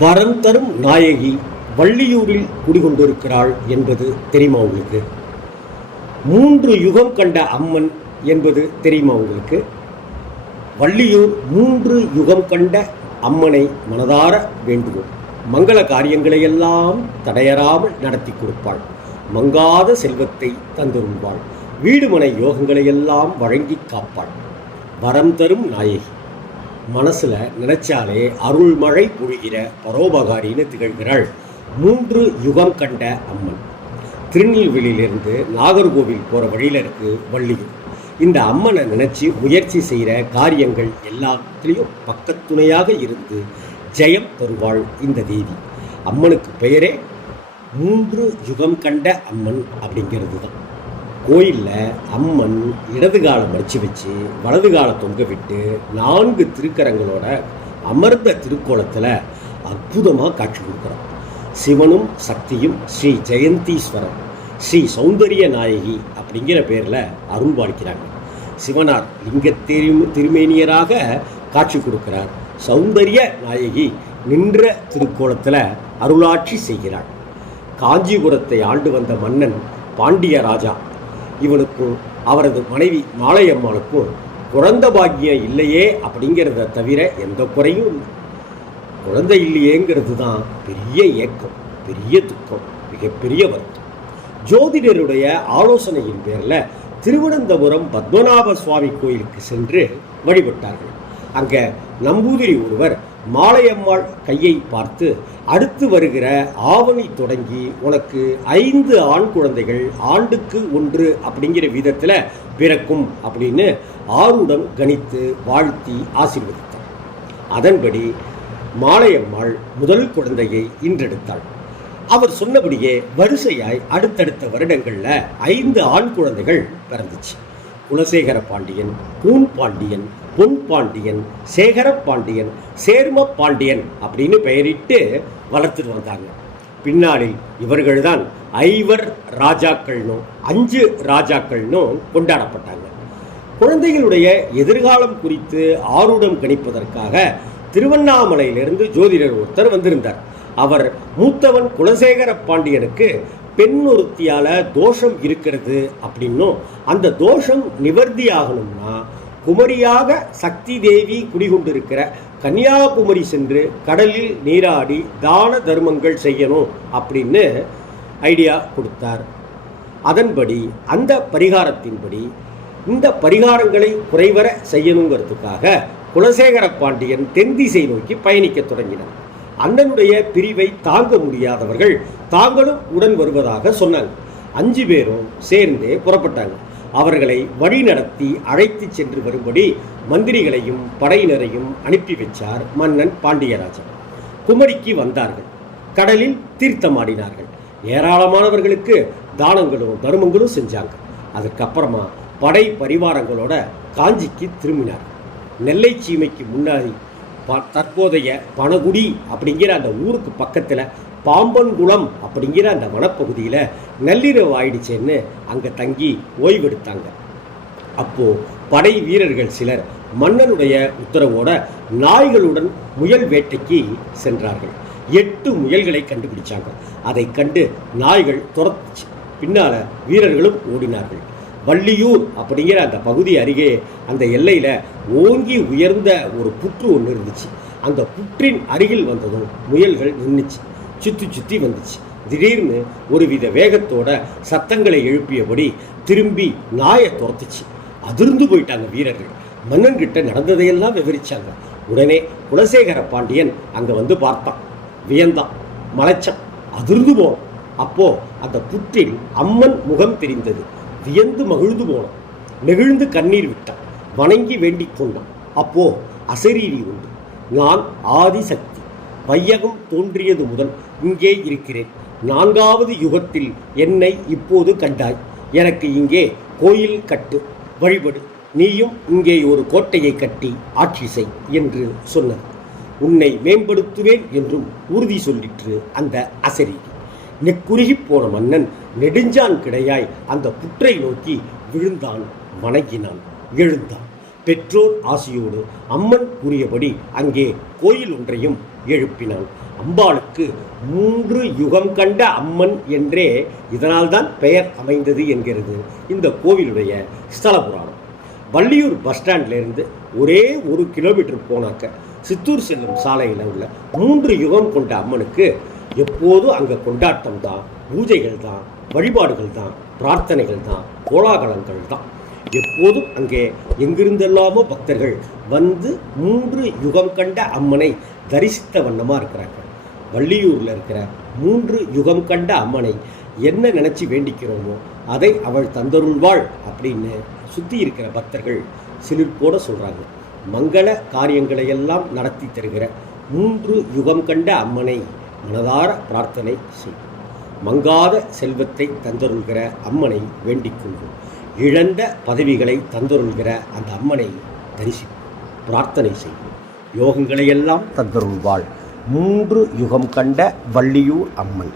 வரம் தரும் நாயகி வள்ளியூரில் குடிகொண்டிருக்கிறாள் என்பது தெரியுமா உங்களுக்கு? மூன்று யுகம் கண்ட அம்மன் என்பது தெரியுமா உங்களுக்கு? வள்ளியூர் மூன்று யுகம் கண்ட அம்மனை மனதார வேண்டுவோம். மங்கள காரியங்களை எல்லாம் தடையறாமல் நடத்தி கொடுப்பாள். மங்காத செல்வத்தை தந்திருப்பாள் வீடுமனை யோகங்களை எல்லாம் வழங்கி காப்பாள். வரம் தரும் நாயகி. மனசில் நினைச்சாலே அருள்மழை பொழிகிற பரோபகாரின்னு திகழ்கிறாள் மூன்று யுகம் கண்ட அம்மன். திருநெல்வேலியிலிருந்து நாகர்கோவில் போகிற வழியில் இருக்கு வள்ளியூர். இந்த அம்மனை நினச்சி முயற்சி செய்கிற காரியங்கள் எல்லாத்துலேயும் பக்கத்துணையாக இருந்து ஜெயம் தருவாள் இந்த தேவி. அம்மனுக்கு பெயரே மூன்று யுகம் கண்ட அம்மன் அப்படிங்கிறது தான் கோயிலில் அம்மன் இடது காலை மடிச்சு வச்சு வலது காலை தொங்க விட்டு நான்கு திருக்கரங்களோட அமர்ந்த திருக்கோலத்தில் அற்புதமாக காட்சி கொடுக்குறான் சிவனும் சக்தியும் ஸ்ரீ ஜெயந்தீஸ்வரர் ஸ்ரீ சௌந்தரிய நாயகி அப்படிங்கிற பேரில் அருள் பாலிக்கிறாங்க. சிவனார் லிங்க திரு திருமேனியராக காட்சி கொடுக்கிறார். சௌந்தரிய நாயகி நின்ற திருக்கோலத்தில் அருளாட்சி செய்கிறார் காஞ்சிபுரத்தை ஆண்டு வந்த மன்னன் பாண்டிய ராஜா. இவனுக்கும் அவரது மனைவி மாலையம்மாளுக்கும் குழந்த பாக்கியம் இல்லையே அப்படிங்கிறத தவிர எந்த குறையும் இல்லை. குழந்தை இல்லையேங்கிறது தான் பெரிய ஏக்கம் பெரிய துக்கம் மிகப்பெரிய வருத்தம். ஜோதிடருடைய ஆலோசனையின் பேரில் திருவனந்தபுரம் பத்மநாப சுவாமி கோயிலுக்கு சென்று வழிபட்டார்கள். அங்கே நம்பூதிரி ஒருவர் மாலையம்மாள் கையை பார்த்து அடுத்து வருகிற ஆவணி தொடங்கி உனக்கு ஐந்து ஆண் குழந்தைகள் ஆண்டுக்கு ஒன்று அப்படிங்கிற விதத்தில் பிறக்கும் அப்படின்னு ஆருடன் கணித்து வாழ்த்தி ஆசீர்வதித்தார். அதன்படி மாலையம்மாள் முதல் குழந்தையை இன்றெடுத்தாள். அவர் சொன்னபடியே வரிசையாய் அடுத்தடுத்த வருடங்களில் ஐந்து ஆண் குழந்தைகள் பிறந்துச்சு. குலசேகர பாண்டியன் கூன் பாண்டியன் பொன் பாண்டியன் சேகர பாண்டியன் சேர்ம பாண்டியன் அப்படின்னு பெயரிட்டு வளர்த்துட்டு வந்தாங்க. பின்னாளில் இவர்கள்தான் ஐவர் ராஜாக்கள்னும் அஞ்சு ராஜாக்கள்னும் கொண்டாடப்பட்டாங்க. குழந்தைகளுடைய எதிர்காலம் குறித்து ஆருடம் கணிப்பதற்காக திருவண்ணாமலையிலிருந்து ஜோதிடர் ஒருத்தர் வந்திருந்தார். அவர் மூத்தவன் குலசேகர பாண்டியனுக்கு பெண் ஒருத்தியால் தோஷம் இருக்கிறது அப்படின்னும் அந்த தோஷம் நிவர்த்தி ஆகணும்னா குமரியாக சக்தி தேவி குடிகொண்டிருக்கிற கன்னியாகுமரி சென்று கடலில் நீராடி தான தர்மங்கள் செய்யணும் அப்படின்னு ஐடியா கொடுத்தார். அதன்படி அந்த பரிகாரத்தின்படி இந்த பரிகாரங்களை குறைவர செய்யணுங்கிறதுக்காக குலசேகர பாண்டியன் தென் திசை நோக்கி பயணிக்க தொடங்கினார். அண்ணனுடைய பிரிவை தாங்க முடியாதவர்கள் தாங்களும் உடன் வருவதாக சொன்னாங்க. அஞ்சு பேரும் சேர்ந்தே புறப்பட்டாங்க. அவர்களை வழி நடத்தி அழைத்து சென்று வரும்படி மந்திரிகளையும் படையினரையும் அனுப்பி வச்சார் மன்னன் பாண்டியராஜன். குமரிக்கு வந்தார்கள். கடலில் தீர்த்தமாடினார்கள். ஏராளமானவர்களுக்கு தானங்களும் தர்மங்களும் செஞ்சாங்க. அதுக்கப்புறமா படை பரிவாரங்களோட காஞ்சிக்கு திரும்பினார்கள். நெல்லை சீமைக்கு முன்னாடி ப- தற்போதைய பனகுடி அப்படிங்கிற அந்த ஊருக்கு பக்கத்தில் பாம்பன்குளம் அப்படிங்கிற அந்த வனப்பகுதியில் நள்ளிரவு ஆயிடுச்சேன்னு அங்கே தங்கி ஓய்வெடுத்தாங்க. அப்போது படை வீரர்கள் சிலர் மன்னனுடைய உத்தரவோட நாய்களுடன் முயல் வேட்டைக்கு சென்றார்கள். எட்டு முயல்களை கண்டுபிடிச்சாங்க. அதை கண்டு நாய்கள் துரத்துச்சு. பின்னால வீரர்களும் ஓடினார்கள். வள்ளியூர் அப்படிங்கிற அந்த பகுதி அருகே அந்த எல்லையில் ஓங்கி உயர்ந்த ஒரு புற்று ஒன்று இருந்துச்சு. அந்த புற்றின் அருகில் வந்ததும் முயல்கள் நின்றுச்சு சுற்றி சுற்றி வந்துச்சு. திடீர்னு ஒருவித வேகத்தோட சத்தங்களை எழுப்பியபடி திரும்பி நாயை துரத்துச்சு. அதிர்ந்து போயிட்டாங்க வீரர்கள். மன்னன்கிட்ட நடந்ததையெல்லாம் விவரிச்சாங்க. உடனே குலசேகர பாண்டியன் அங்கே வந்து பார்த்தான். வியந்தான். மலைச்சான். அதிர்ந்து போனான். அப்போ அந்த புற்றில் அம்மன் முகம் தெரிந்தது. வியந்து மகிழ்ந்து போனான். நெகிழ்ந்து கண்ணீர் விட்டான். வணங்கி வேண்டிக் கொண்டான். அப்போ அசரீரி உண்டு நான் ஆதிசக்தி. வையகம் தோன்றியது முதல் இங்கே இருக்கிறேன். நான்காவது யுகத்தில் என்னை இப்போது கண்டாய். எனக்கு இங்கே கோயில் கட்டு. வழிபடு. நீயும் இங்கே ஒரு கோட்டையை கட்டி ஆட்சி செய் என்று சொன்னது உன்னை மேம்படுத்துவேன் என்றும் உறுதி சொல்லிற்று அந்த அசரீரி. நெக்குருகி போன மன்னன் நெடுஞ்சான் கிடையாய் அந்த புற்றை நோக்கி விழுந்தான் வணங்கினான் எழுந்தான். பெற்றோர் ஆசையோடு அம்மன் கூறியபடி அங்கே கோயில் ஒன்றையும் எழுப்பினான். அம்பாளுக்கு மூன்று யுகம் கண்ட அம்மன் என்றே இதனால்தான் பெயர் அமைந்தது என்கிறது இந்த கோவிலுடைய ஸ்தல புராணம் வள்ளியூர் பஸ் ஸ்டாண்ட்லேருந்து ஒரே ஒரு கிலோமீட்டர் போனாக்க சித்தூர் செல்லும் சாலையில் உள்ள மூன்று யுகம் கொண்ட அம்மனுக்கு எப்போதும் அங்கே கொண்டாட்டம் தான் பூஜைகள் தான் வழிபாடுகள் தான் பிரார்த்தனைகள் தான் கோலாகலங்கள் தான் எப்போதும் அங்கே எங்கிருந்தெல்லாமோ பக்தர்கள் வந்து மூன்று யுகம் கண்ட அம்மனை தரிசித்த வண்ணமாக இருக்கிறாங்க. வள்ளியூரில் இருக்கிற மூன்று யுகம் கண்ட அம்மனை என்ன நினச்சி வேண்டிக்கிறோமோ அதை அவள் தந்தருள்வாள் அப்படின்னு சுற்றி இருக்கிற பக்தர்கள் சிலிர்ப்போட சொல்கிறாங்க மங்கள காரியங்களையெல்லாம் நடத்தி தருகிற மூன்று யுகம் கண்ட அம்மனை மனதார பிரார்த்தனை செய். மங்காத செல்வத்தை தந்தருள்கிற அம்மனை வேண்டிக் கொள்வோம் இழந்த பதவிகளை தந்தருள்கிற அந்த அம்மனை தரிசிப்போம் பிரார்த்தனை செய்வோம் யோகங்களையெல்லாம் தந்தருள்வாள். மூன்று யுகம் கண்ட வள்ளியூர் அம்மன்.